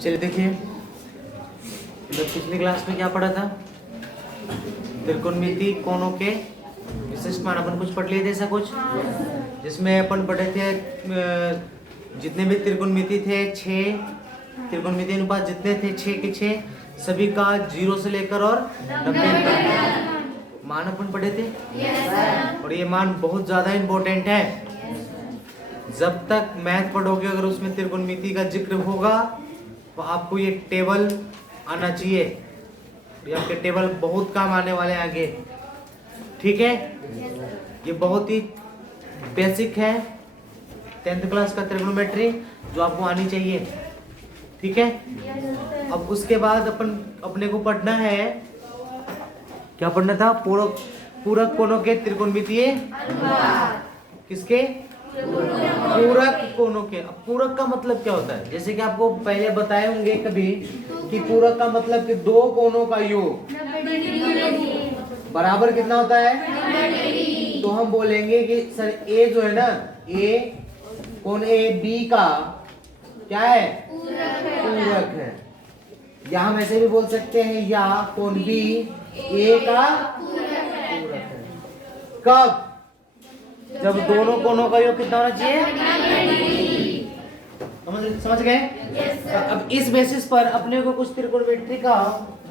चलिए देखिए, पिछली क्लास में क्या पढ़ा था? त्रिकोणमिति कोणों के विशिष्ट मान अपन कुछ पढ़ लिए थे, ऐसा कुछ जिसमें अपन पढ़े थे जितने भी त्रिकोणमिति थे 6 त्रिकोणमिति अनुपात जितने थे 6 के 6 सभी का 0 से लेकर और 90 तक मान अपन पढ़े थे। और ये मान बहुत ज्यादा इम्पोर्टेंट है। जब तक मैथ पढ़ोगे अगर उसमें त्रिकोणमिति का जिक्र होगा तो आपको ये टेबल आना चाहिए। ये आपके टेबल बहुत काम आने वाले हैं आगे, ठीक है। ये बहुत ही बेसिक है 10th क्लास का त्रिकोणोमेट्री जो आपको आनी चाहिए, ठीक है। अब उसके बाद अपने को पढ़ना है, क्या पढ़ना था? पूरक कोणों के त्रिकोणमितीय किसके? पूरक कोणों के। अब पूरक का मतलब क्या होता है? जैसे कि आपको पहले बताए होंगे कभी कि पूरक का मतलब कि दो कोणों का योग बराबर कितना होता है? तो हम बोलेंगे कि सर ए जो है ना, ए कोण ए बी का क्या है? पूरक है। या हम ऐसे भी बोल सकते हैं या कोण बी ए का पूरक है। कब? जब दोनों कोणों का योग कितना होना चाहिए? समझ गए? अब इस बेसिस पर अपने को कुछ त्रिकोणमिति का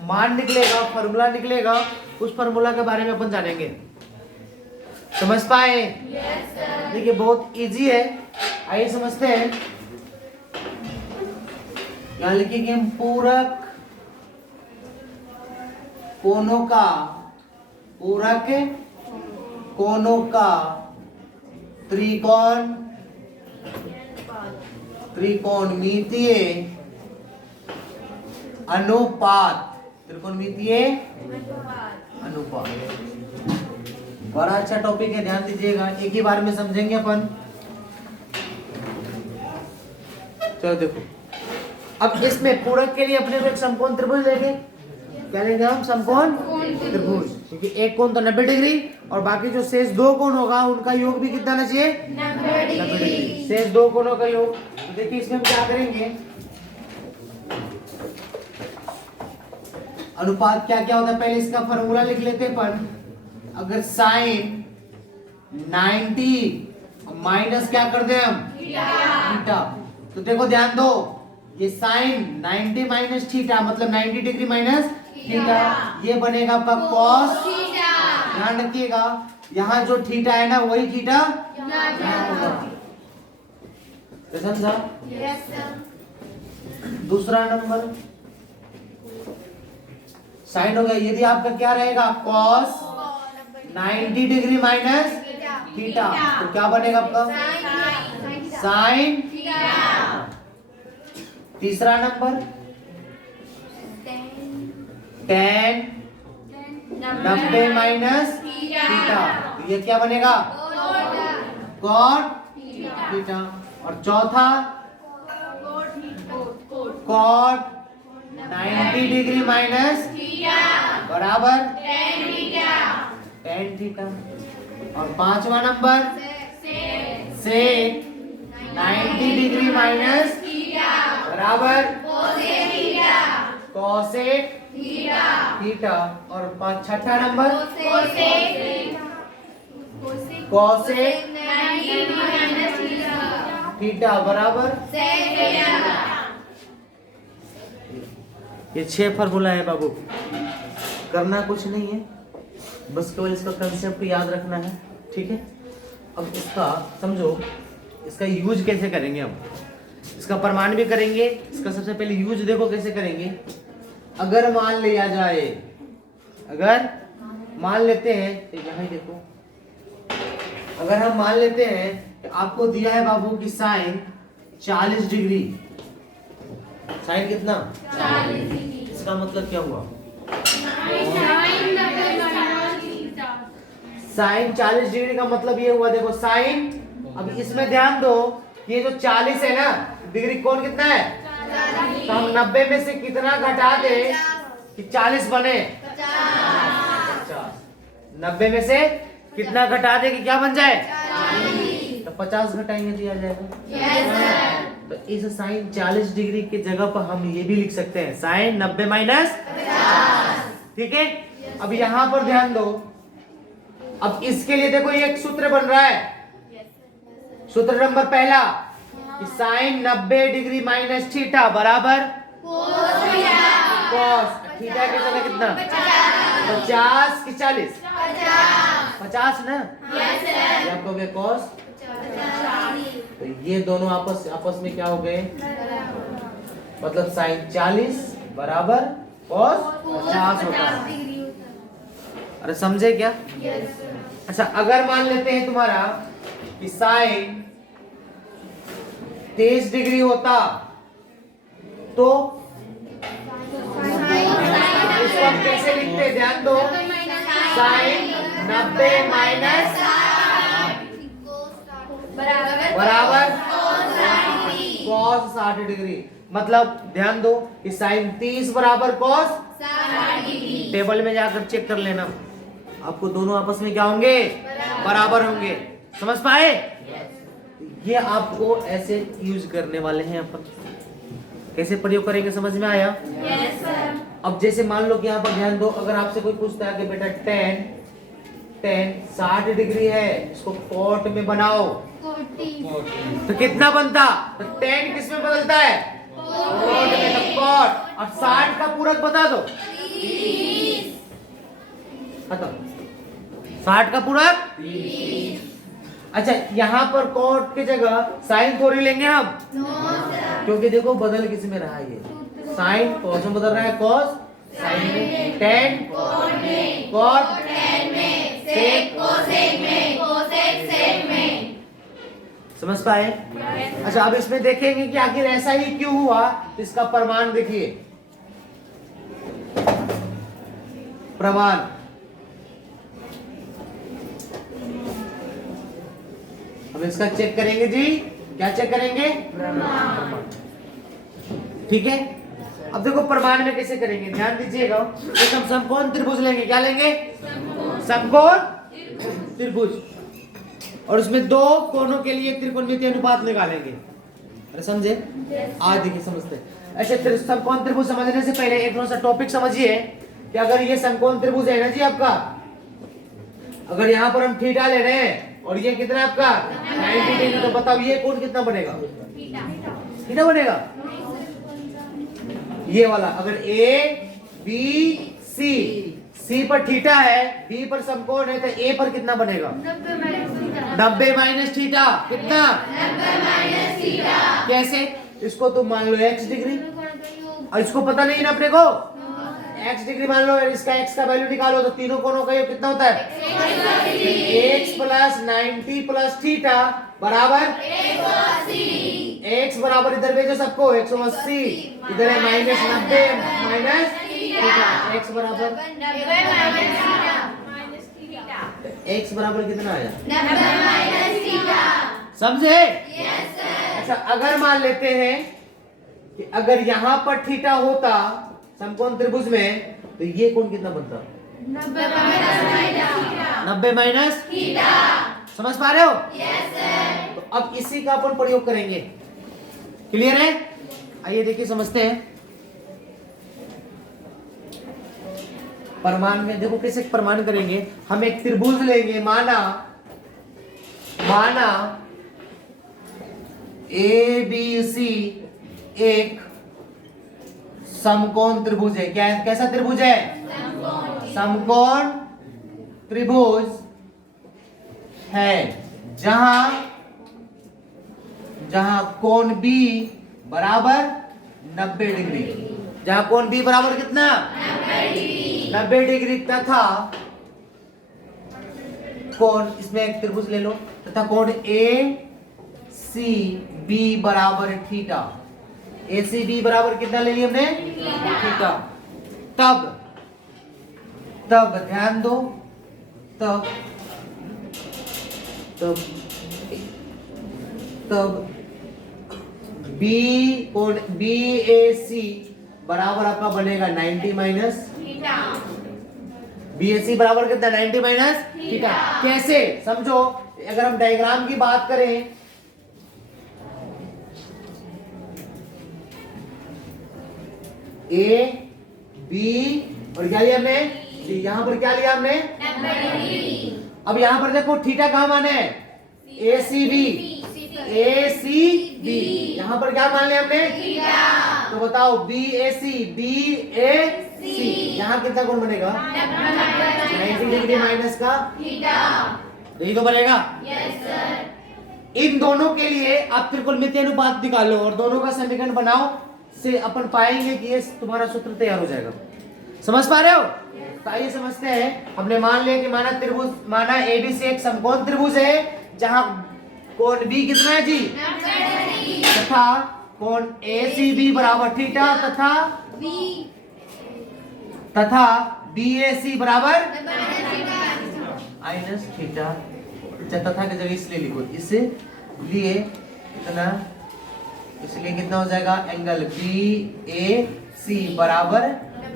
मान निकलेगा, फॉर्मूला निकलेगा, उस फॉर्मूला के बारे में अपन जानेंगे। समझ पाए? देखिए बहुत इजी है, आइए समझते हैं। यहाँ लिखेंगे हम पूरक कोणों का, पूरक कोणों का त्रिकोणमितीय अनुपात। त्रिकोणमितीय अनुपात बड़ा अच्छा टॉपिक है, ध्यान दीजिएगा। एक ही बार में समझेंगे अपन। चलो देखो, अब इसमें पूरक के लिए अपने को एक समकोण त्रिभुज लेंगे। क्या लेंगे हम? समकोण त्रिभुज। क्योंकि एक कोण तो 90 डिग्री और बाकी जो शेष दो कोण होगा उनका योग भी कितना आना चाहिए? 90 डिग्री। शेष दो कोणों का योग। तो देखिए इसमें हम क्या करेंगे, अनुपात क्या क्या होता है पहले इसका फॉर्मूला लिख लेते हैं अपन। अगर साइन 90 माइनस क्या कर दे हम? थीटा। तो देखो ध्यान दो, ये साइन 90 माइनस थीटा मतलब 90 डिग्री माइनस थीटा, ये बनेगा आपका कॉस। ध्यान रखिएगा यहाँ जो थीटा है ना वही थीटा समझा? दूसरा नंबर साइन हो गया। यदि आपका क्या रहेगा? कॉस 90 डिग्री माइनस थीटा, तो क्या बनेगा आपका? साइन। तीसरा नंबर tan 90 माइनस थीटा, तो ये क्या बनेगा? Cot theta. और चौथा कॉट 90 डिग्री माइनस बराबर tan थीटा। और पांचवा नंबर सेक 90 डिग्री माइनस बराबर कोसेक थीटा। और छठा नंबर कोसेक थीटा बराबर। ये 6 फॉर्मूला है बाबू, करना कुछ नहीं है, बस केवल इसका कंसेप्ट याद रखना है, ठीक है। अब इसका समझो, इसका यूज कैसे करेंगे हम, इसका प्रमाण भी करेंगे। इसका सबसे पहले यूज देखो कैसे करेंगे। अगर मान लिया जाए, अगर मान लेते हैं तो यहाँ ही देखो, अगर हम मान लेते हैं कि आपको दिया है बाबू की साइन 40 डिग्री, साइन कितना? 40 डिग्री। इसका मतलब क्या हुआ? साइन 40 डिग्री का मतलब ये हुआ, देखो साइन, अब इसमें ध्यान दो, ये जो 40 है ना डिग्री, कोण कितना है? तो हम 90 में से कितना घटा दे कि 40 बने? 50। 90 में से कितना घटा दे कि क्या बन जाए? तो 50 घटाएंगे तो आ जाएगा। तो इस साइन 40 डिग्री की जगह पर हम ये भी लिख सकते हैं साइन 90 माइनस 50। ठीक है, अब यहां पर ध्यान दो। अब इसके लिए देखो ये एक सूत्र बन रहा है। सूत्र नंबर पहला कि साइन 90 डिग्री माइनस थीटा बराबर कॉस थीटा की जगह कितना 50 की 40 50 ना, ये आप कहोगे कॉस, तो ये दोनों आपस में क्या हो गए, मतलब साइन 40 बराबर कॉस 50 होता है। अरे समझे क्या? अच्छा, अगर मान लेते हैं तुम्हारा कि साइन 23 डिग्री होता तो इसको हम कैसे लिखते हैं? ध्यान दो, साइन 90 माइनस बराबर कॉस 60 डिग्री। मतलब ध्यान दो कि साइन 30 बराबर कॉस 60 डिग्री। टेबल में जाकर चेक कर लेना, आपको दोनों आपस में क्या होंगे, बराबर होंगे। समझ पाए? ये आपको ऐसे यूज करने वाले हैं अपन। कैसे प्रयोग करेंगे समझ में आया? yes, sir। अब जैसे मान लो कि यहाँ पर ध्यान दो, अगर आपसे कोई पूछता है कि बेटा tan 60 डिग्री है, इसको कॉट में बनाओ, तो कितना बनता? तो tan किस में बदलता है? कॉट में। तो कॉट और 60 का पूरक बता दो, खत्म। 60 का पूरक 30। अच्छा, यहाँ पर कॉट की जगह साइन थोड़ी लेंगे हम, क्योंकि देखो बदल किस में रहा है, ये साइन कॉस में बदल रहा है, कॉस साइन में, टेन कॉट में, सेक कोसेक में। समझ पाए? अच्छा, अब इसमें देखेंगे कि आखिर ऐसा ही क्यों हुआ। इसका प्रमाण देखिए, प्रमाण हम इसका चेक करेंगे जी। क्या चेक करेंगे? प्रमाण। ठीक है, अब देखो प्रमाण में कैसे करेंगे, ध्यान दीजिएगा। एक हम समकोण त्रिभुज लेंगे। क्या लेंगे? समकोण त्रिभुज, और उसमें दो कोणों के लिए त्रिकोणमितीय अनुपात निकालेंगे। अरे समझे? आज देखिए समझते हैं। ऐसे समकोण त्रिभुज समझने से पहले एक थोड़ा सा टॉपिक समझिए कि अगर ये समकोण त्रिभुज है ना जी आपका, अगर यहाँ पर हम थीटा ले रहे हैं और ये कितना आपका 90 डिग्री, तो बताओ ये कोण कितना बनेगा? थीटा बनेगा। ये वाला अगर ए बी सी, सी पर थीटा है, बी पर समकोण है, तो ए पर कितना बनेगा? 90 माइनस थीटा। कितना? 90 माइनस थीटा। कैसे? इसको तुम मान लो x डिग्री, और इसको पता नहीं ना अपने को, x डिग्री मान लो, इसका x का वैल्यू निकालो, तो तीनों कोणों का योग कितना होता है? x प्लस 90 प्लस थीटा बराबर 180। x बराबर इधर भेजो सबको 180, इधर है माइनस 90 माइनस थीटा। x बराबर x बराबर कितना आया? 90 माइनस थीटा। समझे? Yes sir. अच्छा, अगर मान लेते हैं कि अगर यहाँ पर थीटा होता समकोण त्रिभुज में, तो ये कोण कितना बनता? 90 माइनस थीटा। समझ पा रहे हो? Yes sir. तो अब इसी का अपन प्रयोग करेंगे। क्लियर है? आइए देखिए समझते हैं। प्रमाण में देखो कैसे प्रमाण करेंगे। हम एक त्रिभुज लेंगे, माना ए बी सी एक समकोण त्रिभुज है। क्या कैसा त्रिभुज है? समकोण त्रिभुज है, जहां कोण B बराबर 90 डिग्री, जहां कोण B बराबर कितना? 90 डिग्री तथा कोण, इसमें एक त्रिभुज ले लो, तथा कोण ACB बराबर थीटा। ACB बराबर कितना ले लिया हमने? थीटा। तब ध्यान दो, तब B कोण BAC बराबर आपका बनेगा 90 माइनस थीटा। BAC बराबर कितना? 90 माइनस थीटा। कैसे? समझो, अगर हम डायग्राम की बात करें, ए बी और क्या लिया हमने, यहाँ पर क्या लिया हमने, अब यहाँ पर देखो थीटा कहाँ माने, ए सी बी, ए सी बी, यहाँ पर क्या मान लिया हमने, तो बताओ बी ए सी, बी ए सी, यहाँ कितना कोण बनेगा, 90 डिग्री माइनस का थीटा, तो ये तो बनेगा। इन दोनों के लिए आप त्रिकोणमितीय अनुपात निकालो और दोनों का समीकरण बनाओ, से अपन पाएंगे कि ये तुम्हारा सूत्र तैयार हो जाएगा। समझ पा रहे हो? तो आइए समझते हैं। हमने मान लिया कि माना त्रिभुज, माना एबीसी एक समकोण त्रिभुज है जहां कोण बी कितना है जी, तथा कोण एसीबी बराबर थीटा तथा बीएसी बराबर माइनस थीटा, तथा की जगह इसलिए लिखो, इसलिए कितना, इसलिए कितना हो जाएगा, एंगल बी ए सी बराबर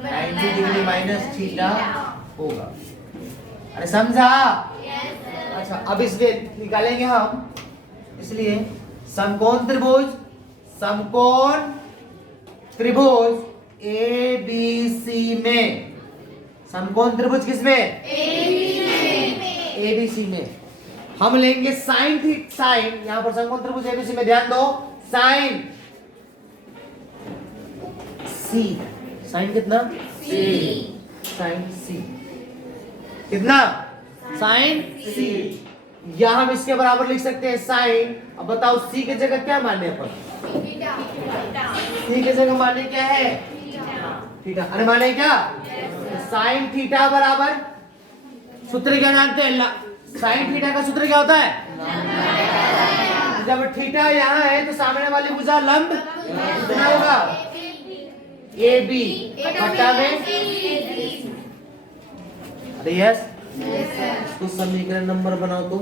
90 डिग्री माइनस थीटा होगा। अरे समझा? अच्छा, अब इसलिए निकालेंगे हम, इसलिए समकोण त्रिभुज ए बी सी में, समकोण त्रिभुज किसमें, ए बी सी में हम लेंगे साइन यहाँ पर समकोण त्रिभुज एबीसी में ध्यान दो, साइन सी, साइन कितना, साइन सी कितना, साइन सी, या हम इसके बराबर लिख सकते हैं साइन। अब बताओ सी की जगह क्या माने अपन, सी की जगह माने क्या है, थीटा। अरे माने क्या, साइन थीटा बराबर, सूत्र क्या जानते हैं, साइन थीटा का सूत्र क्या होता है, जब थीटा यहाँ है तो सामने वाली भुजा लंब कितना होगा, ए बी बटा में, अरे यस, तो समीकरण नंबर बनाओ तो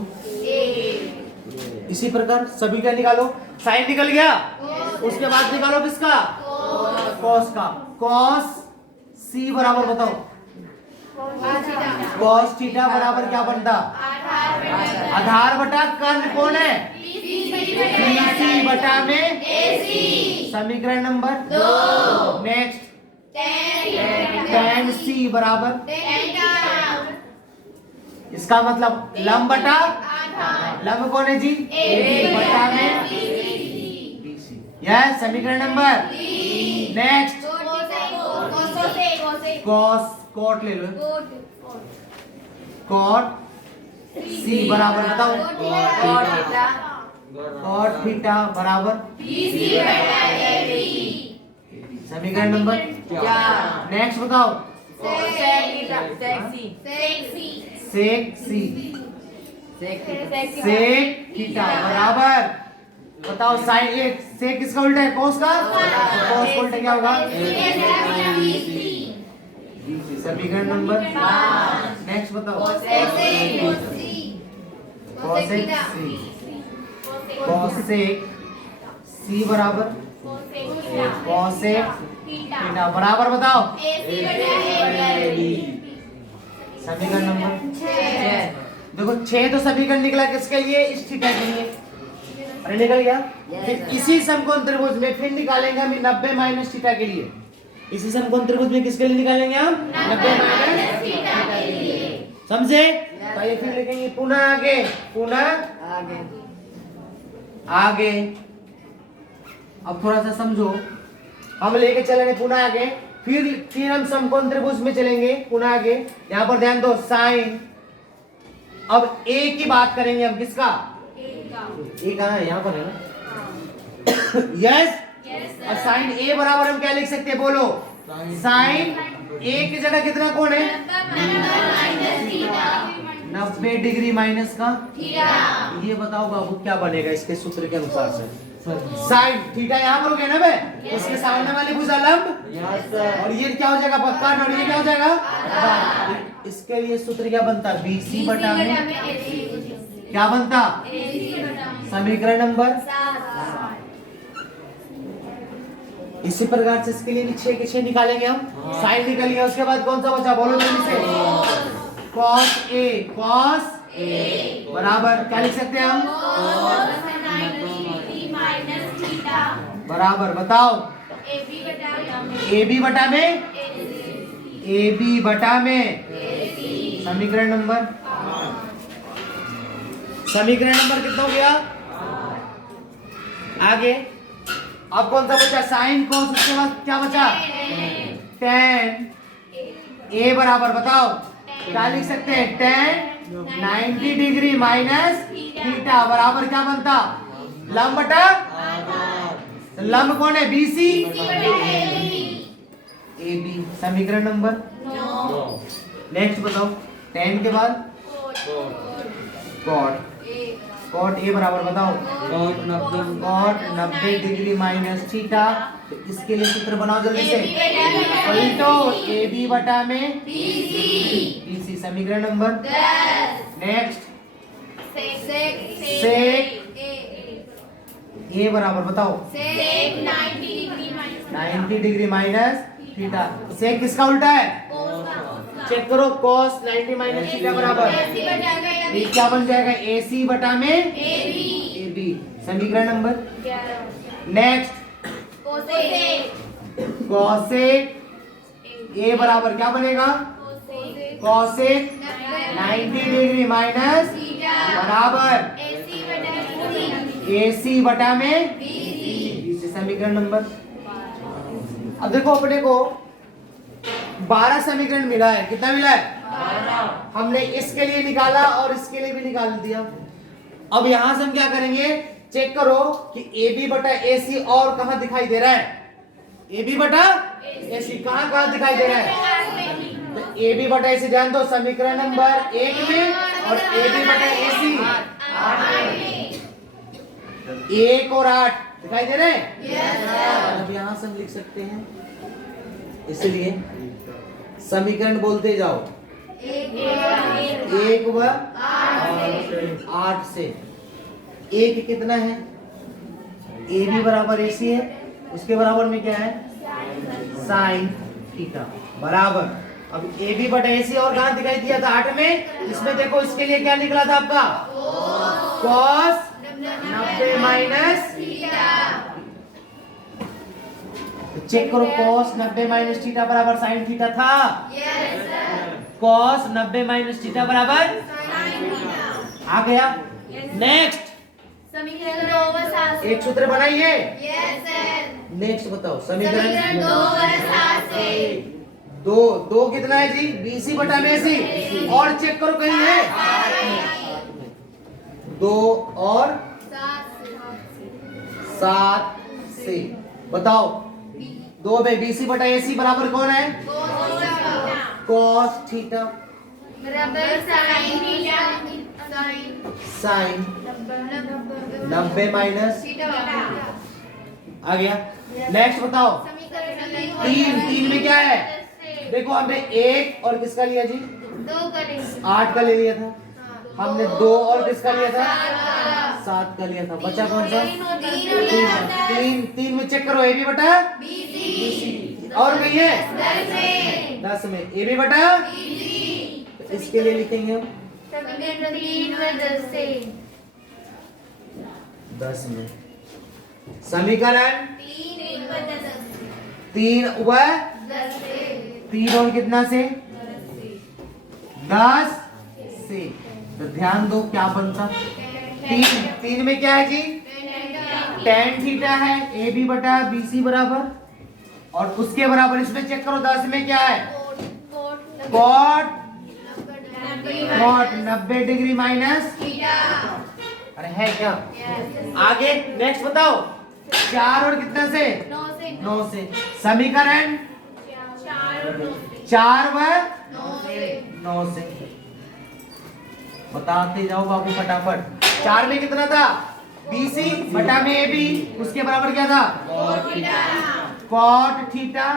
इसी प्रकार सभी का निकालो, साइन निकल गया, उसके बाद निकालो किसका, कॉस का, कॉस सी बराबर बताओ, कॉस थीटा बराबर क्या बनता, आधार बटा कर्ण कौन है, बीसी बटा में एसी, समीकरण नंबर 2, नेक्स्ट tan सी बराबर, इसका मतलब लंब बटा, लंब कौन है जी, ए बटा में बीसी, यह समीकरण नंबर, नेक्स्ट कॉस, कॉट ले लो, कॉट सी बराबर बताओ, कॉट थीटा बराबर समीकरण नंबर, नेक्स्ट बताओ, सेक सी, सेक थीटा बराबर बताओ, साइन एक, सेक किसका उल्टा है, कॉस का, कॉस उल्टा क्या होगा, समीकरण नंबर, नेक्स्ट बताओ, कोसेक सी, कोसेक सी बराबर कोसेक थीटा बराबर बताओ, समीकरण नंबर, देखो 6 तो समीकरण निकला किसके लिए, इस थीटा के लिए, अरे निकल गया। फिर इसी समकोण त्रिभुज में फिर निकालेंगे हम 90 माइनस थीटा के लिए, इसी समकोण त्रिभुज में किसके लिए निकालेंगे हम, 90 माइनस थीटा के लिए, समझे? तो ये फिर लिखेंगे पुनः आगे, पुनः आगे। अब थोड़ा सा समझो, हम लेके चलेंगे पुनः आगे, फिर हम समकोण त्रिभुज में चलेंगे पुनः आगे। यहाँ पर ध्यान दो, साइन, अब ए की बात करेंगे हम, किसका, ए कहाँ है, यहाँ पर है ना, यस। और साइन ए बराबर हम क्या लिख सकते हैं, बोलो, साइन ए की जगह कितना कोण है, 90 डिग्री माइनस का थीटा। ये बताओ बाबू क्या बनेगा इसके सूत्र के अनुसार से, साइन थीटा यहाँ पर हो गया ना बे, इसके सामने वाली भुजा लंब, और ये क्या हो जाएगा पक्का, और ये क्या हो जाएगा, इसके लिए सूत्र क्या बनता, बीसी बटा में क्या बनता, समीकरण नंबर 7। इसी प्रकार से इसके लिए भी 6 के 6 निकालेंगे हम, साइन निकल गया, उसके बाद कौन सा बचा, बोलो जल्दी से, cos A बराबर क्या लिख सकते हैं हम, बराबर बताओ, AB बटा में AB बटा में समीकरण नंबर कितना हो गया? आगे अब कौन सा बचा? साइन कॉस, उसके बाद क्या बचा? tan A बराबर बताओ क्या लिख सकते हैं? tan 90 डिग्री माइनस थीटा बराबर क्या बनता? लंब बटा लंब कौन है? BC AB समीकरण नंबर। नेक्स्ट बताओ tan के बाद cot A बराबर बताओ cot 90 डिग्री माइनस थीटा। तो इसके लिए सूत्र बनाओ जल्दी से। उल्टो AB बटा में BC समीकरण नंबर। नेक्स्ट sec A बराबर बताओ 90 डिग्री माइनस थीटा। sec किसका उल्टा है? चेक करो cos 90 माइनस थीटा बराबर ये क्या बन जाएगा? AC बटा में AB समीकरण नंबर। नेक्स्ट cosec A बराबर क्या बनेगा? cosec 90 डिग्री माइनस बराबर AC बटा में BC समीकरण नंबर। अब देखो अपने को 12 समीकरण मिला है। कितना मिला है? हमने इसके लिए निकाला और इसके लिए भी निकाल दिया। अब यहां से हम क्या करेंगे? चेक करो कि AB बटा AC और कहां दिखाई दे रहा है? AB बटा AC कहां दिखाई दे रहा है? तो AB बटा AC ध्यान दो समीकरण नंबर 1 में और AB बटा AC 1 और 8 दिखाई दे रहे हैं। अब यहां से हम लिख सकते हैं, इसलिए समीकरण बोलते जाओ 1 व 8 से। 1 कितना है? AB बराबर AC है, उसके बराबर में क्या है? साइन थीटा बराबर। अब AB बटा AC और कहां दिखाई दिया था? 8 में। इसमें देखो इसके लिए क्या निकला था आपका? cos 90 माइनस चेक करो cos 90 माइनस थीटा बराबर साइन थीटा था। cos 90 माइनस थीटा बराबर आ गया। नेक्स्ट समीकरण 2 व 7 एक सूत्र बनाइए। Yes sir. नेक्स्ट बताओ समीकरण 2 व 7 से दो कितना है जी? BC बटा में AC और चेक करो कहीं है 2 और 7 से बताओ 2 में BC बटा AC बराबर कौन है? cos थीटा बराबर साइन थीटा साइन 90 माइनस आ गया। नेक्स्ट बताओ तीन में क्या है? देखो हमने 1 और किसका लिया जी? 8 का ले लिया था। हमने 2 और किसका लिया था? 7 का लिया था। बचा कौन सा? 3 में चेक करो AB बटा BC और कहीं है 10 में AB बटा तो इसके लिए लिखेंगे हम 10 में समीकरण 3 व 3 और कितना से? 10 से। तो ध्यान दो क्या बनता? 3 में क्या है जी? tan थीटा है AB बटा BC बराबर और उसके बराबर इसमें चेक करो 10 में क्या है? cot 90 डिग्री माइनस अरे है क्या? आगे नेक्स्ट बताओ 4 और कितना से? 9 से। समीकरण 4 व 9 से बताते जाओ बाबू फटाफट। 4 में कितना था? BC बटा में AB उसके बराबर क्या था? cot थीटा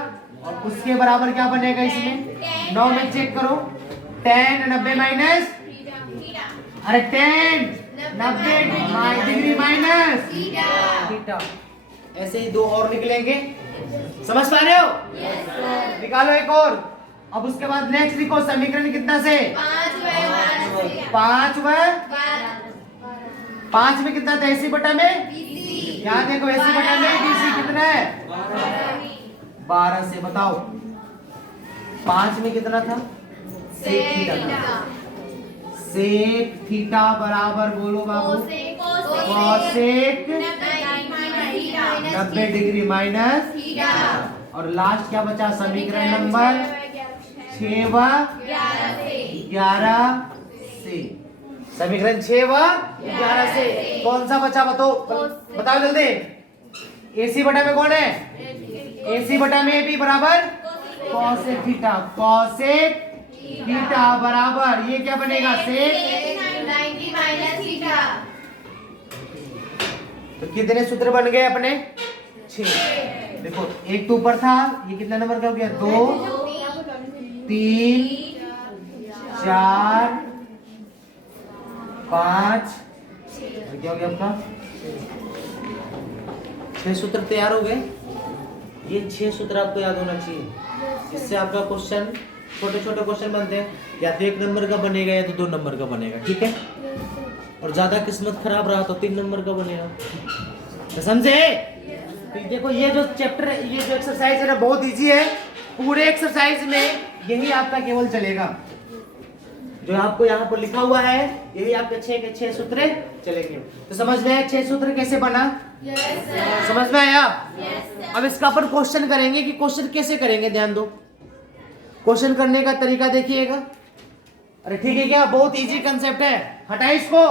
और उसके बराबर क्या बनेगा इसमें? 9 में चेक करो tan 90 माइनस अरे tan 90 डिग्री माइनस थीटा। ऐसे ही 2 और निकलेंगे। समझ पा रहे हो? निकालो एक और। अब उसके बाद नेक्स्ट लिखो समीकरण कितना से? 5 में कितना था? AC बटा में यहाँ देखो AC बटा में BC कितना कितना है? 12 से। बताओ 5 में कितना था? सेक थीटा था। सेक थीटा बराबर बोलो बाबू कोसेक 90 डिग्री माइनस। और लास्ट क्या बचा? समीकरण नंबर 6 व 11 से। समीकरण 6 व 11 से कौन सा बचा? बताओ जल्दी। AC बटा में कौन है? AC बटा में AB बराबर कोसेक थीटा। कोसेक थीटा बराबर ये क्या बनेगा? सेक 90 माइनस थीटा। तो कितने सूत्र बन गए अपने? 6। देखो एक तो ऊपर था, ये कितना नंबर का हो गया? 2 3 4 5 और क्या हो गया आपका? 6 सूत्र तैयार हो गए। ये 6 सूत्र आपको याद होना चाहिए। इससे आपका क्वेश्चन छोटे छोटे क्वेश्चन बनते हैं, या तो 1 नंबर का बनेगा या तो 2 नंबर का बनेगा, ठीक है। और ज्यादा किस्मत खराब रहा तो 3 नंबर का बनेगा, तो समझे? तो देखो ये जो चैप्टर है, ये जो एक्सरसाइज है ना बहुत इजी है। पूरे एक्सरसाइज में यही आपका केवल चलेगा, जो आपको यहाँ पर लिखा हुआ है यही आपके 6 के 6 सूत्र चलेंगे। तो समझ में आया 6 सूत्र कैसे बना? समझ में आया? अब इसका अपन क्वेश्चन करेंगे कि क्वेश्चन कैसे करेंगे। ध्यान दो, क्वेश्चन करने का तरीका देखिएगा। अरे ठीक है क्या? बहुत इजी कंसेप्ट है, हटाए इसको।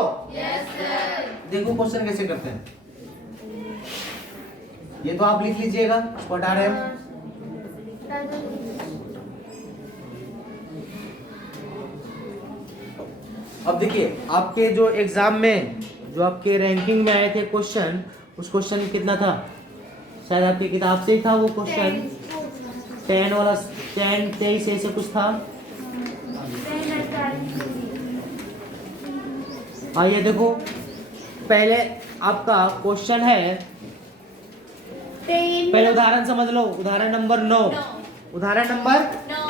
देखो क्वेश्चन कैसे करते हैं, ये तो आप लिख लीजिएगा, इसको हटा रहे हैं। अब देखिए आपके जो एग्जाम में जो आपके रैंकिंग में आए थे क्वेश्चन, उस क्वेश्चन कितना था? शायद आपकी किताब से ही था वो क्वेश्चन, 10 वाला 10 23 ऐसे कुछ था। आइए देखो पहले आपका क्वेश्चन है, पहले उदाहरण समझ लो। उदाहरण नंबर 9। उदाहरण नंबर 9।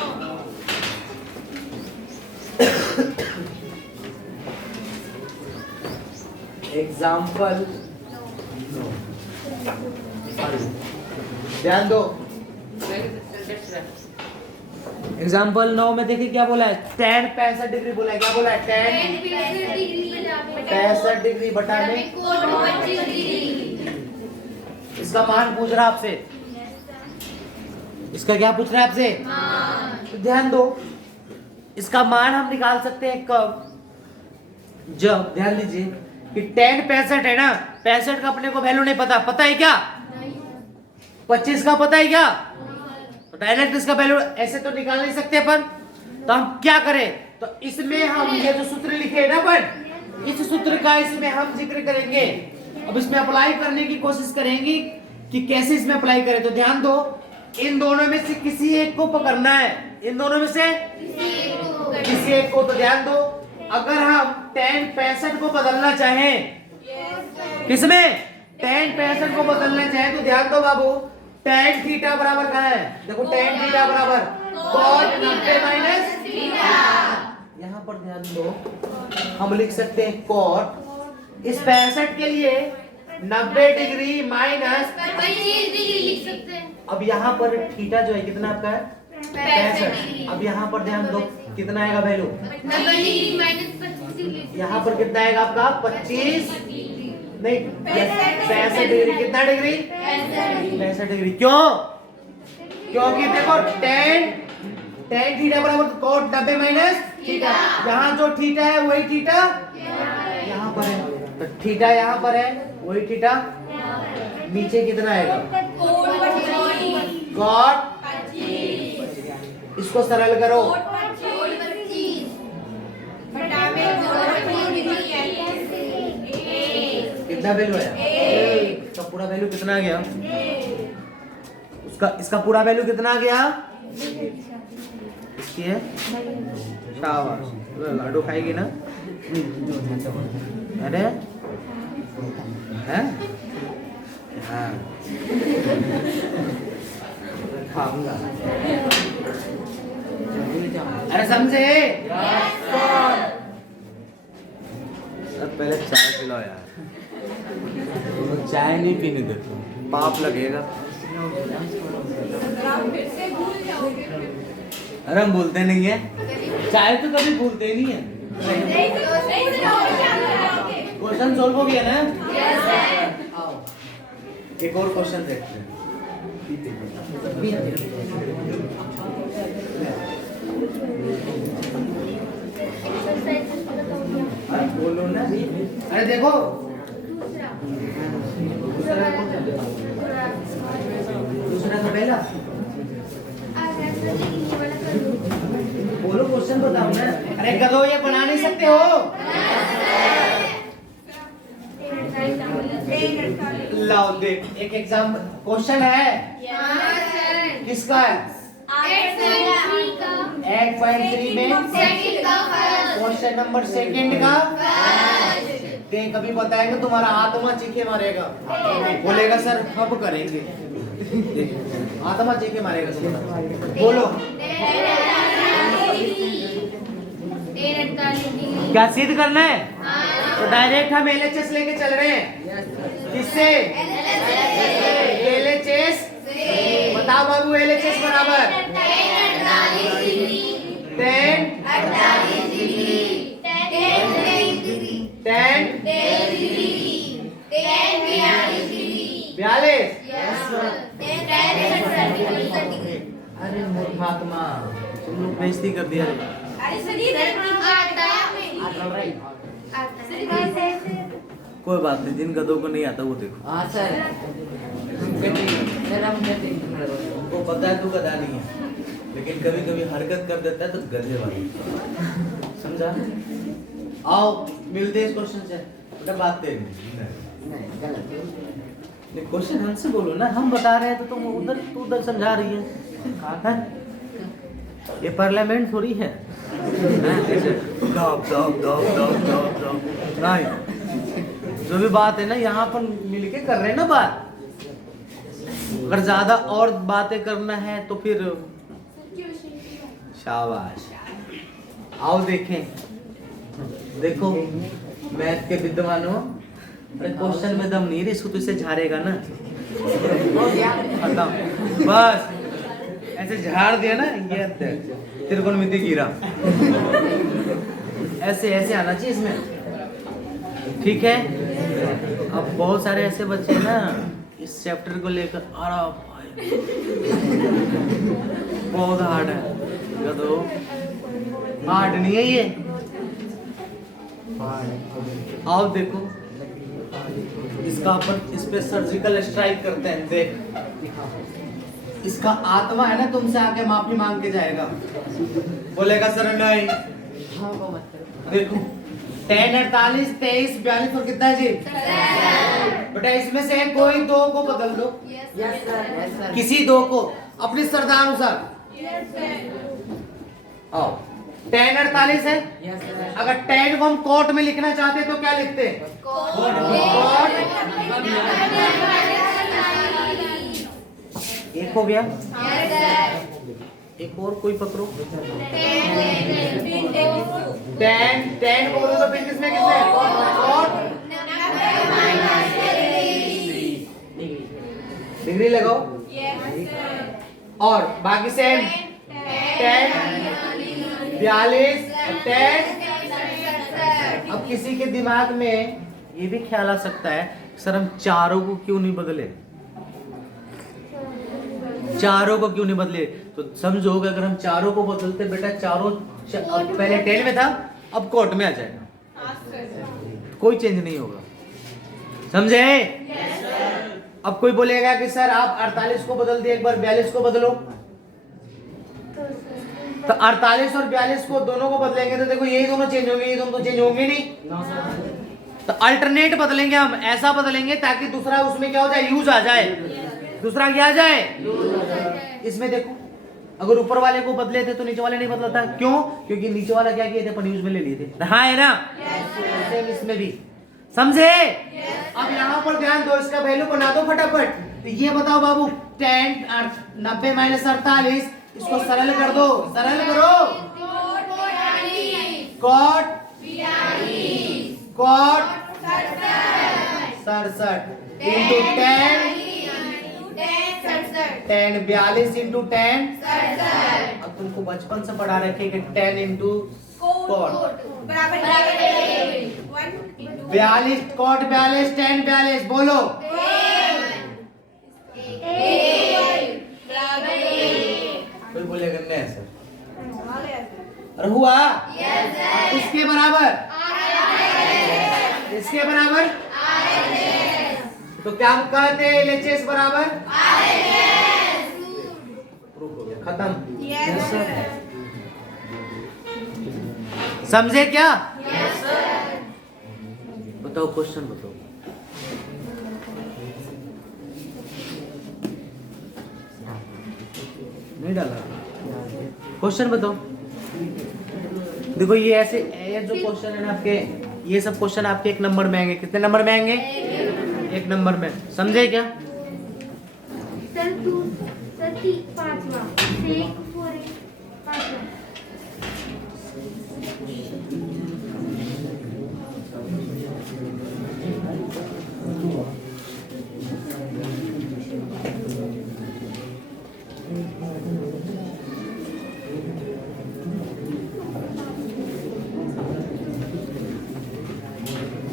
एग्जाम्पल, ध्यान दो। एग्जाम्पल 9 में देखिए क्या बोला है? tan 65 डिग्री बोला है। क्या बोला है? tan 65 डिग्री बटा में इसका मान पूछ रहा आपसे। इसका क्या पूछ रहा है आपसे? तो ध्यान दो, इसका मान हम निकाल सकते हैं कब? जब, ध्यान दीजिए कि tan 65 है ना, 65 का अपने को वैल्यू नहीं पता। पता है क्या? 25 का पता है क्या? तो डायरेक्ट इसका वैल्यू ऐसे तो निकाल नहीं सकते अपन, तो हम क्या करें? तो इसमें हम ये जो सूत्र लिखे है ना अपन, इस सूत्र का इसमें हम जिक्र करेंगे। अब इसमें अप्लाई करने की कोशिश करेंगे कि कैसे इसमें अप्लाई करें। तो ध्यान दो, इन दोनों में से किसी एक को पकड़ना है। इन दोनों में से किसी एक को। तो ध्यान दो, अगर हम tan 65 को बदलना चाहें, किसमें? tan 65 को बदलना चाहें तो ध्यान दो बाबू, tan थीटा बराबर कहाँ है? देखो tan थीटा बराबर cot 90 माइनस थीटा। यहाँ पर ध्यान दो, हम लिख सकते हैं cot इस 65 के लिए 90 डिग्री माइनस 25 डिग्री लिख सकते हैं। अब यहाँ पर थीटा जो है कितना आपका है? 65। अब यहाँ पर ध्यान दो कितना आएगा वैल्यू? 90 degree minus 25 degree. यहाँ पर कितना आएगा आपका? 25 नहीं 65 डिग्री। कितना डिग्री? 65 डिग्री। क्यों? क्योंकि देखो tan थीटा बराबर cot 90 माइनस थीटा। यहाँ जो थीटा है वही थीटा यहाँ पर है, तो थीटा यहाँ पर है वही थीटा नीचे कितना आएगा? cot 25। इसको सरल करो, कितना वैल्यू आया? इसका पूरा वैल्यू कितना आ गया? इसका पूरा वैल्यू कितना आ गया? इसकी है शाबाश, लाडू खाएगी ना? अरे हैं? हाँ खाऊंगा। अरे समझे? पहले चाय पिलाओ यार, चाय नहीं पीने देते। पाप लगेगा। अरे हम भूलते नहीं है, चाहे तो कभी भूलते ही नहीं है। क्वेश्चन सोल्व हो गया ना? आओ एक और क्वेश्चन देखते हैं। बोलो ना, अरे देखो दूसरा का पहला बोलो, क्वेश्चन बताओ ना। अरे गधो ये बना नहीं सकते हो। लाओ देख, एक एग्जाम क्वेश्चन है, किसका है? 8.3 में क्वेश्चन नंबर सेकंड का देख, कभी बताएंगे तुम्हारा आत्मा चीखे मारेगा, बोलेगा सर अब करेंगे। आत्मा चीखे मारेगा तुम्हारा। बोलो क्या सिद्ध करना है? तो डायरेक्ट हम एलएचएस लेके चल रहे हैं। किससे? एलएचएस। बताओ बाबू, एलएचएस बराबर 42। अरे मूर्खात्मा, तुम लोग बेइज्जती कर दिया। कोई बात नहीं, जिन गधों को नहीं आता वो देखो। हाँ सर, वो पता है तू गधा नहीं है, लेकिन कभी कभी हरकत कर देता है तो गधे वाली, समझा? आओ मिलते हैं इस क्वेश्चन से। बेटा बात तेरी नहीं, क्वेश्चन हमसे बोलो ना, हम बता रहे हैं तो तुम उधर समझा रही है। ये पार्लियामेंट थोड़ी है। नहीं, जो भी बात है ना यहाँ पर मिलके कर रहे हैं ना बात। अगर ज्यादा और बातें करना है तो फिर शाबाश। आओ देखें, देखो मैथ के विद्वानों, अरे क्वेश्चन में दम नहीं है, इसको तो इसे झाड़ेगा ना, खत्म बस। ऐसे झाड़ दिया ना, ये त्रिकोणमिति गिरा, ऐसे ऐसे आना चाहिए इसमें, ठीक है? अब बहुत सारे ऐसे बच्चे हैं ना इस चैप्टर को लेकर, बहुत हार्ड है, तो हार्ड नहीं है ये। आओ देखो, इसका अपन इस पे सर्जिकल स्ट्राइक करते हैं। देख, इसका आत्मा है ना तुमसे आके माफी मांग के जाएगा, बोलेगा सर नहीं। देखो 10, 48, 23, 42 और कितना है जी? बेटा इसमें से कोई दो को बदल दो। यस सर, किसी दो को अपनी श्रद्धा अनुसार। आओ 10, 48 है। यस सर, अगर 10 को हम कोट में लिखना चाहते तो क्या लिखते हैं? एक हो गया, एक और कोई पकड़ो। 10 बोलो तो फिर किसमें डिग्री लगाओ, और बाकी से 10, 42, 10। अब किसी के दिमाग में ये भी ख्याल आ सकता है, सर हम चारों को क्यों नहीं बदले? चारों को क्यों नहीं बदले? तो समझो कि अगर हम चारों को बदलते, बेटा चारों पहले 10 में था, अब कोट में आ जाएगा, कोई चेंज नहीं होगा, समझे? अब कोई बोलेगा कि सर आप 48 को बदल दिए, एक बार 42 को बदलो, तो 48 और 42 को दोनों को बदलेंगे तो देखो यही दोनों चेंज होंगे, ये दोनों तो चेंज होंगे नहीं। तो अल्टरनेट बदलेंगे हम, ऐसा बदलेंगे ताकि दूसरा उसमें क्या हो जाए, यूज आ जाए। दूसरा क्या आ जाए? इसमें देखो, अगर ऊपर वाले को बदले थे तो नीचे वाले नहीं बदला था, क्यों? क्योंकि नीचे वाला क्या किए थे, अपन यूज में ले लिए थे। हाँ है ना? इसमें भी समझे? अब यहाँ पर ध्यान दो, इसका वैल्यू बना दो फटाफट। तो ये बताओ बाबू, 10 90 माइनस 48, इसको सरल कर दो, सरल करो। कॉट 67 इंटू 10 10 42 इंटू 10 अब तुमको बचपन से पढ़ा रखे कि 10 इंटू कॉट 42 कॉट 42 10 42 बोलो कोई बोलेगा नहीं सर और हुआ इसके बराबर इसके बराबर तो क्या हम कहते हैं LHS बराबर प्रूफ हो गया खत्म समझे क्या बताओ क्वेश्चन बताओ नहीं डाला क्वेश्चन बताओ देखो ये ऐसे ये जो क्वेश्चन है ना आपके ये सब क्वेश्चन आपके 1 नंबर में आएंगे कितने नंबर में आएंगे 1 नंबर में समझे क्या सर 5वां 1 4 5वां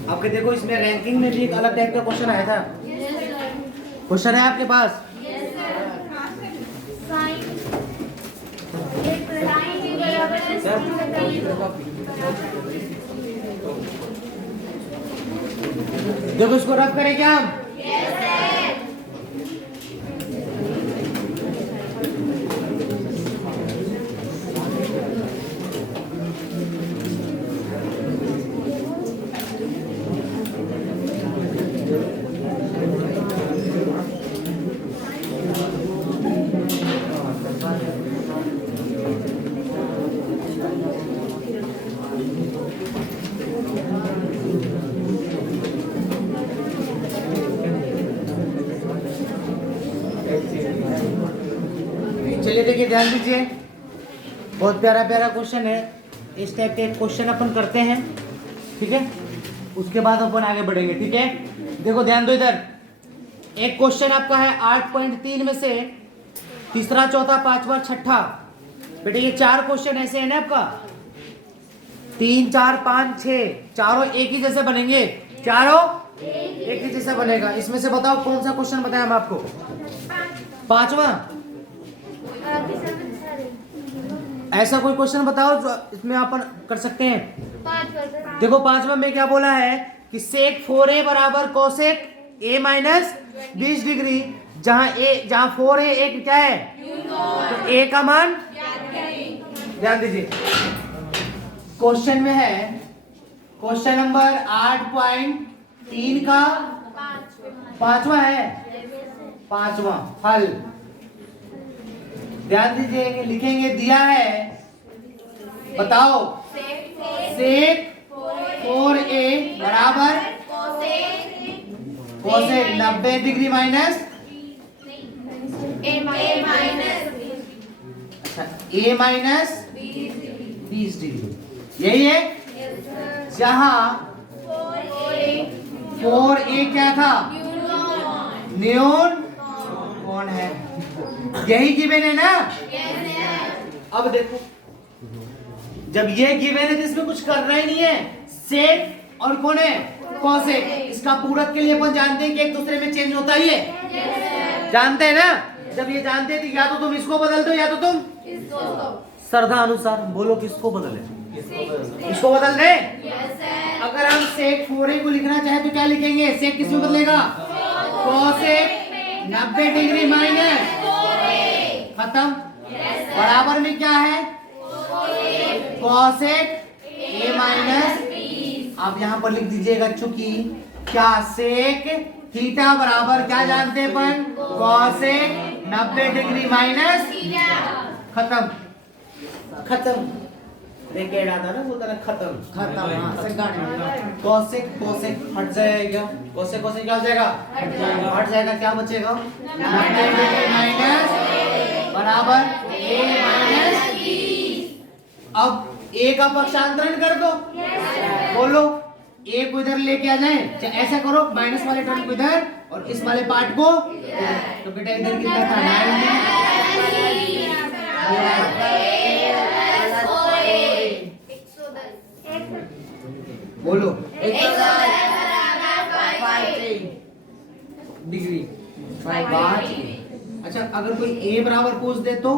आपके देखो इसमें रैंकिंग में भी एक अलग टाइप का क्वेश्चन आया था क्वेश्चन है आपके पास देखो इसको रब करें क्या हम चलिए देखिए ध्यान दीजिए बहुत प्यारा प्यारा क्वेश्चन है इस टाइप के क्वेश्चन अपन करते हैं ठीक है उसके बाद अपन आगे बढ़ेंगे ठीक है देखो ध्यान दो इधर एक क्वेश्चन आपका है 8.3 में से तीसरा चौथा पांचवा छठा बेटे ये 4 क्वेश्चन ऐसे है ना आपका 3 4 5 6 चारों एक ही जैसे बनेंगे चारों एक ही जैसा बनेगा इसमें से बताओ कौन सा क्वेश्चन बताया हम आपको 5वां ऐसा कोई क्वेश्चन बताओ जो इसमें अपन कर सकते हैं देखो 5वां में क्या बोला है कि सेक 4a बराबर कोसेक a माइनस 20 डिग्री जहां 4a एक क्या है तो a का मान ध्यान दीजिए क्वेश्चन में है क्वेश्चन नंबर 8.3 का 5वां है 5वां हल ध्यान दीजिए कि लिखेंगे दिया है बताओ सेक 4a बराबर कोसेक 90 डिग्री माइनस अच्छा a माइनस 20 डिग्री यही है जहां 4a क्या था न्यून कौन है यही गिवन है ना अब देखो जब ये गिवन है तो इसमें कुछ करना ही नहीं है सेक और कौन है कोसेक इसका पूरक के लिए अपन जानते हैं कि एक दूसरे में चेंज होता ही है जानते हैं ना जब ये जानते हैं तो या तो तुम इसको बदल दो या तो तुम श्रद्धा अनुसार बोलो किसको बदले इसको बदल दे अगर हम सेक 4a को लिखना चाहे तो क्या लिखेंगे सेक किस में बदलेगा कोसेक 90 डिग्री माइनस खत्म बराबर में क्या है कोसेक a माइनस आप यहाँ पर लिख दीजिएगा चूंकि क्या सेक थीटा बराबर क्या जानते हैं अपन कोसेक 90 डिग्री माइनस खत्म खत्म देखिए आता ना बोलता ना खत्म कोसेक कोसेक हट जाएगा कोसेक कोसेक क्या हो जाएगा हट जाएगा क्या बचेगा 90 डिग्री माइनस बराबर a माइनस अब a का पक्षांतरण कर दो बोलो ए को इधर लेके आ जाए, ऐसा करो माइनस वाले टर्म को इधर और इस वाले पार्ट को, तो बेटा इधर कितना था 9 बोलो डिग्री 5। अच्छा अगर कोई ए बराबर पूछ दे तो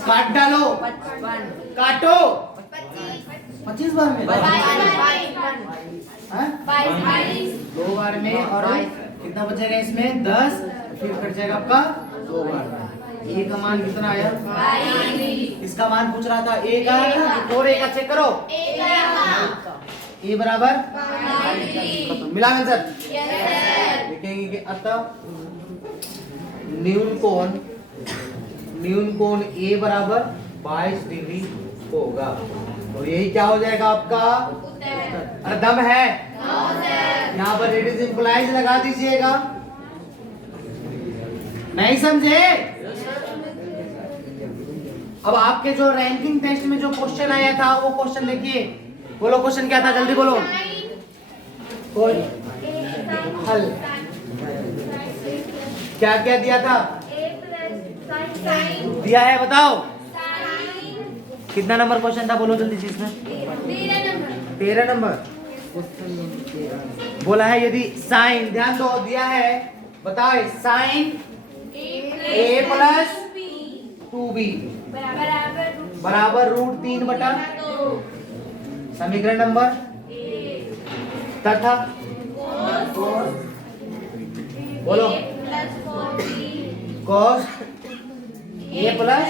काट डालो, काटो 25 बार में, हाँ? 2 बार में और कितना बचेगा इसमें 10, फिर कट जाएगा आपका 2 बार। ए का मान कितना आया? इसका मान पूछ रहा था, ए का और ए का चेक करो, ए बराबर मिला आंसर। देखेंगे कि अतः न्यून कोण ए बराबर 22 डिग्री होगा, और यही क्या हो जाएगा आपका उत्तर। दम है यहाँ पर इट इज इंप्लाइज लगा दीजिएगा, नहीं समझे? अब आपके जो रैंकिंग टेस्ट में जो क्वेश्चन आया था वो क्वेश्चन देखिए, बोलो क्वेश्चन क्या था, जल्दी बोलो। कोई हल क्या क्या दिया था? दिया है, बताओ कितना नंबर क्वेश्चन था, बोलो जल्दी से। इसमें 13 नंबर बोला है। यदि साइन, ध्यान दो, दिया है, बताओ साइन a प्लस 2b बराबर √3/2 समीकरण नंबर, तथा बोलो cos a प्लस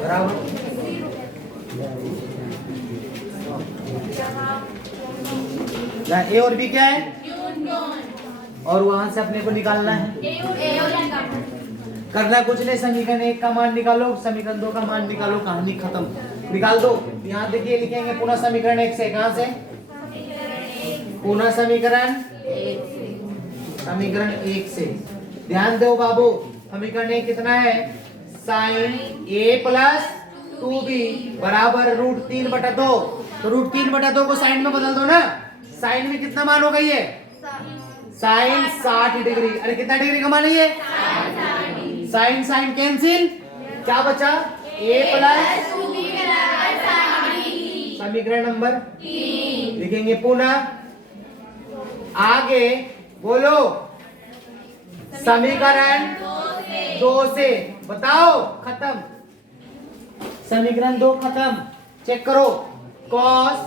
बराबर ए और बी क्या है, और वहां से अपने को निकालना है। करना कुछ नहीं, समीकरण 1 का मान निकालो, समीकरण 2 का मान निकालो, कहानी खत्म। निकाल दो। यहाँ देखिए लिखेंगे पुनः समीकरण 1 से, कहां से? पुनः समीकरण 1 से। ध्यान दो बाबू, समीकरण 1 कितना है? साइन a प्लस 2b बराबर √3/2। तो √3/2 को साइन में बदल दो ना, साइन में कितना मान होगा ये? Sine 60 degree. अरे कितना डिग्री का मान है ये? साइन साइन कैंसिल, क्या बचा? a प्लस समीकरण नंबर 3 लिखेंगे पुनः। आगे बोलो समीकरण 2 से, बताओ खत्म, समीकरण 2 खत्म। चेक करो, cos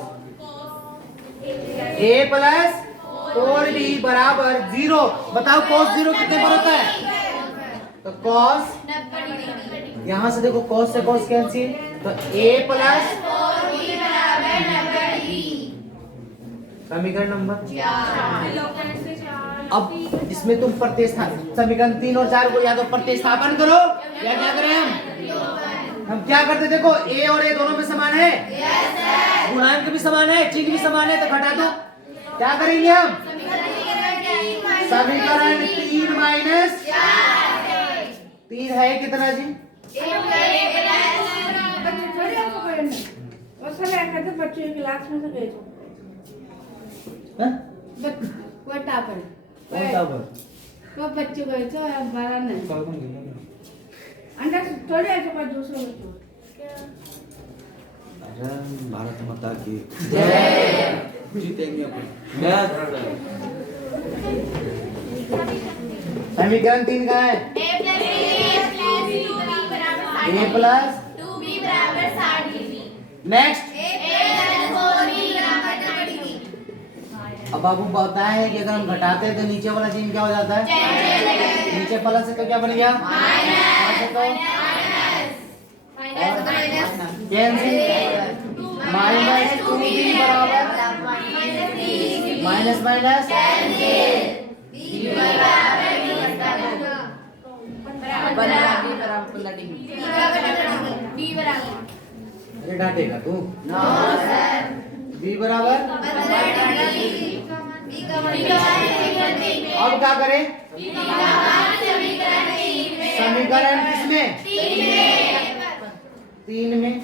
a प्लस 4b बराबर 0। बताओ cos 0 कितने पर होता है? तो cos, यहां से देखो cos से cos कैंसिल, तो a प्लस समीकरण नंबर 4। अब इसमें तुम प्रतिस्थापन, समीकरण 3 और 4 को या तो प्रतिस्थापन करो या क्या करें हम क्या करते? देखो a और a दोनों में समान है, गुणांक भी समान है, चिन्ह भी समान है, तो घटा दो। क्या करेंगे हम? समीकरण 3 माइनस 3 है कितना जी? बच्चे क्लास में से गए वो बच्चे गए थे 12 नहीं अंदर थोड़े ऐसे पर दूसरे बच्चों। भारत माता की जीतेंगे अपन। समीकरण 3 का है a प्लस 2b बराबर 60 डिग्री। नेक्स्ट अब बाबू पता है कि अगर हम घटाते हैं तो नीचे वाला चिन्ह क्या हो जाता है? नीचे प्लस है तो क्या बन गया? माइनस 2b बराबर माइनस माइनस अरे डांटेगा तू? No sir. b बराबर अब क्या करें? समीकरण किसमें? 3 में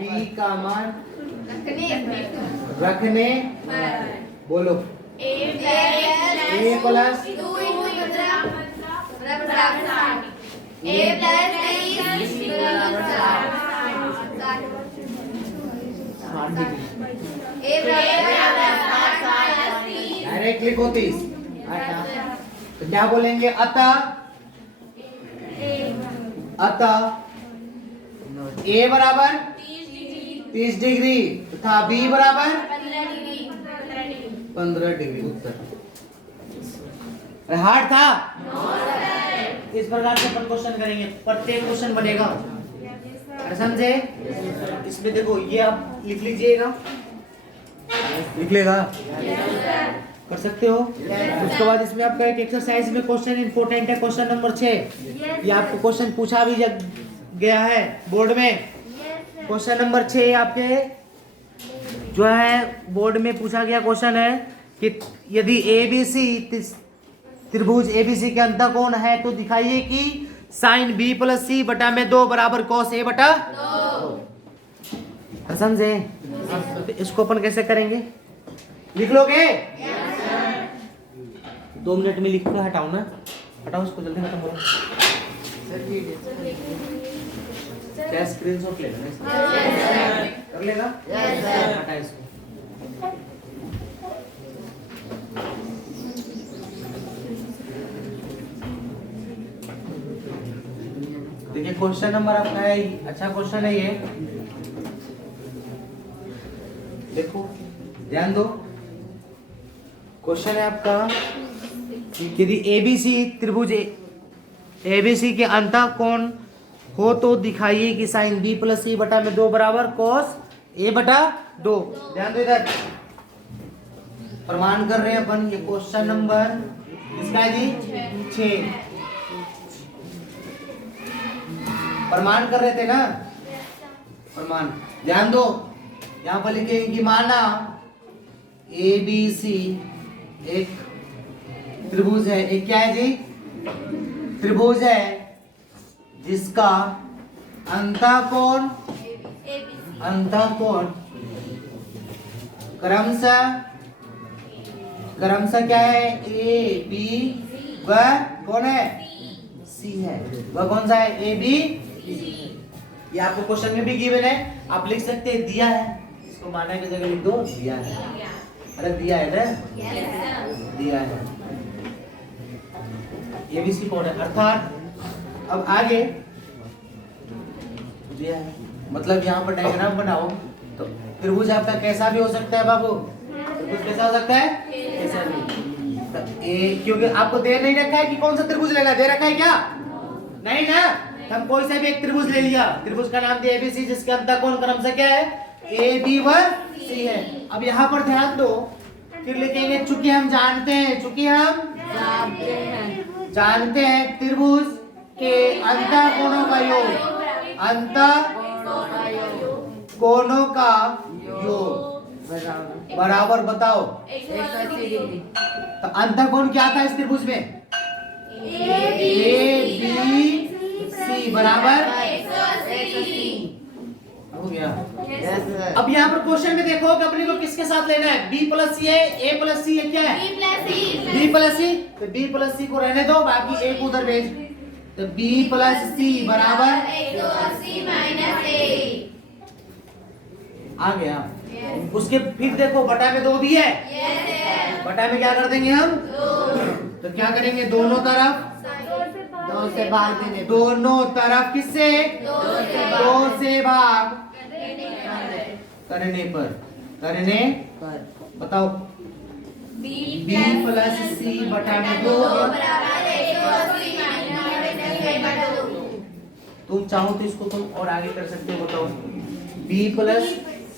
बी का मान रखने बोलो ए प्लस डायरेक्ट लिखो 30। तो क्या बोलेंगे अतः ए बराबर 30 डिग्री तथा बी बराबर 15 डिग्री। उत्तर हार्ड था। इस प्रकार से अपन क्वेश्चन करेंगे, प्रत्येक क्वेश्चन बनेगा। समझे? इसमें देखो ये आप लिख लीजिएगा, लिख लेगा, कर सकते हो। उसके बाद इसमें आपका एक एक्सरसाइज में क्वेश्चन इंपॉर्टेंट है, क्वेश्चन नंबर 6। ये आपको क्वेश्चन पूछा भी गया है बोर्ड में। क्वेश्चन नंबर 6 आपके जो है बोर्ड में पूछा गया क्वेश्चन है कि यदि ABC त्रिभुज ABC के अंतःकोण है तो दिखाइए कि साइन B प्लस C बटा में 2 बराबर cos A बटा 2। समझे? तो इसको अपन कैसे करेंगे, लिख लोगे? 2 मिनट में लिख कर हटाओ ना, हटाओ उसको जल्दी खत्म करो। क्या स्क्रीनशॉट ले लेना, कर लेगा? हटा इसको। देखिए क्वेश्चन नंबर आपका है, अच्छा क्वेश्चन है ये, देखो ध्यान दो। क्वेश्चन है आपका यदि ABC त्रिभुज ABC के अंतःकोण हो तो दिखाइए कि साइन B प्लस C बटा में 2 बराबर cos A बटा 2। ध्यान दो इधर, प्रमाण कर रहे हैं अपन। ये क्वेश्चन नंबर इसका है जी 6, प्रमाण कर रहे थे ना, प्रमाण। ध्यान दो, यहाँ पर लिखेंगे कि माना ABC एक त्रिभुज है, एक क्या है जी? त्रिभुज है जिसका अंतःकोण क्रमशः क्या है? A B व कौन है? C है। वह कौन सा है? A B C। ये आपको क्वेश्चन में भी गिवन है, आप लिख सकते हैं दिया है, इसको माना की जगह लिख दो दिया है। अरे दिया है ना, दिया है। ABC कोड है, अर्थात अब आगे दिया है, मतलब यहाँ पर डायग्राम बनाओ तो त्रिभुज आपका कैसा भी हो सकता है बाबू। त्रिभुज कैसा हो सकता है? कैसा भी। तो क्योंकि आपको दे नहीं रखा है कि कौन सा त्रिभुज लेना, दे रखा है क्या? नहीं ना, हम कोई सा भी एक त्रिभुज ले लिया, त्रिभुज का नाम दिया ABC जिसके अंतःकोण क्रमशः क्या है? A B व C है। अब यहाँ पर ध्यान दो, फिर लिखेंगे चूंकि हम जानते हैं त्रिभुज के अंतःकोणों का योग, अंतःकोणों का योग बराबर बताओ। तो अंतःकोण क्या था इस त्रिभुज में? ABC बराबर हो गया। अब यहाँ पर क्वेश्चन में देखो कि अपने को किसके साथ लेना है? B प्लस C है, A प्लस C है, क्या है? B plus C। तो B प्लस C को रहने दो, बाकी A को उधर भेज। तो B प्लस C बराबर आ गया। उसके फिर देखो बटा में 2 भी है, बटा में क्या कर देंगे हम? तो क्या करेंगे? दोनों तरफ 2 से भाग देंगे, दोनों तरफ किससे? 2 से भाग करने पर बताओ B प्लस C बटा में 2। तुम चाहो तो इसको तुम और आगे कर सकते हो, बताओ B प्लस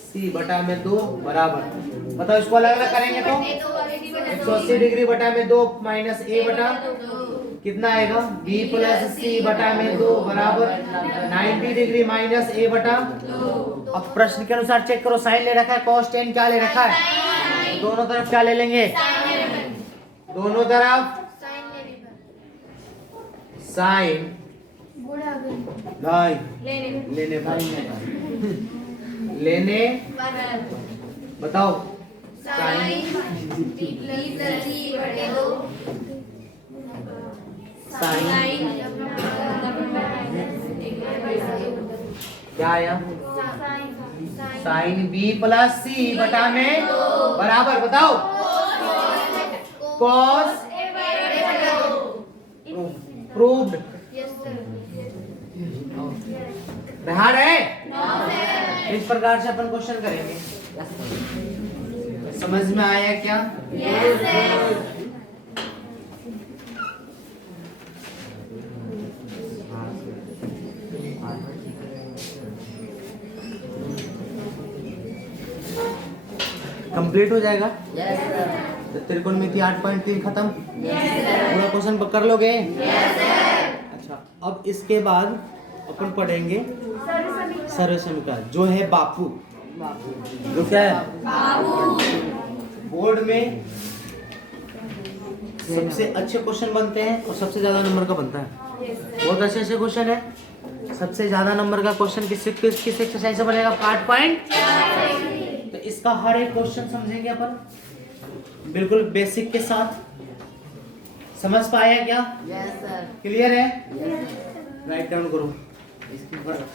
C बटा में 2 बराबर, बताओ इसको अलग अलग करेंगे तो 180 डिग्री बटा में 2 माइनस A बटा कितना आएगा? B प्लस C बटा में 2 बराबर 90 डिग्री माइनस A बटा। अब प्रश्न के अनुसार चेक करो, साइन ले रखा है, cos tan क्या ले रखा है? दोनों तरफ क्या ले लेंगे? दोनों तरफ साइन गुणा गण नहीं, लेने लेने पर लेने बताओ। साइन साइन क्या आया? साइन बी प्लस सी बटा में बराबर बताओ कॉस प्रूव्ड। हार्ड है? इस प्रकार से अपन क्वेश्चन करेंगे। समझ में आया क्या? कंप्लीट हो जाएगा? तो त्रिकोणमिति 8.3 खत्म। पूरा क्वेश्चन कर लोगे? अच्छा, अब इसके बाद अपन पढ़ेंगे सर्व समीकरण जो है बापू। जो क्या है? बोर्ड में सबसे अच्छे क्वेश्चन बनते हैं और सबसे ज्यादा नंबर का बनता है। बहुत अच्छे अच्छे क्वेश्चन है। सबसे ज्यादा नंबर का क्वेश्चन किस एक्सरसाइज से बनेगा? 8 तो इसका हर एक क्वेश्चन समझेंगे अपन बिल्कुल बेसिक के साथ। समझ पाया क्या? क्लियर है? राइट डाउन करो।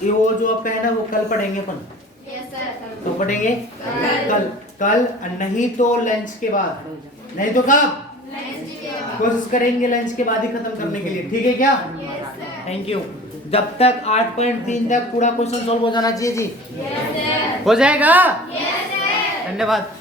ये वो जो आपका है ना वो कल पढ़ेंगे अपन। तो पढ़ेंगे कल नहीं तो लंच के बाद। नहीं तो कब? कोशिश करेंगे लंच के बाद ही खत्म करने के लिए। ठीक है क्या? Thank you. जब तक 8.3 तक पूरा क्वेश्चन सॉल्व हो जाना चाहिए जी। हो जाएगा? धन्यवाद।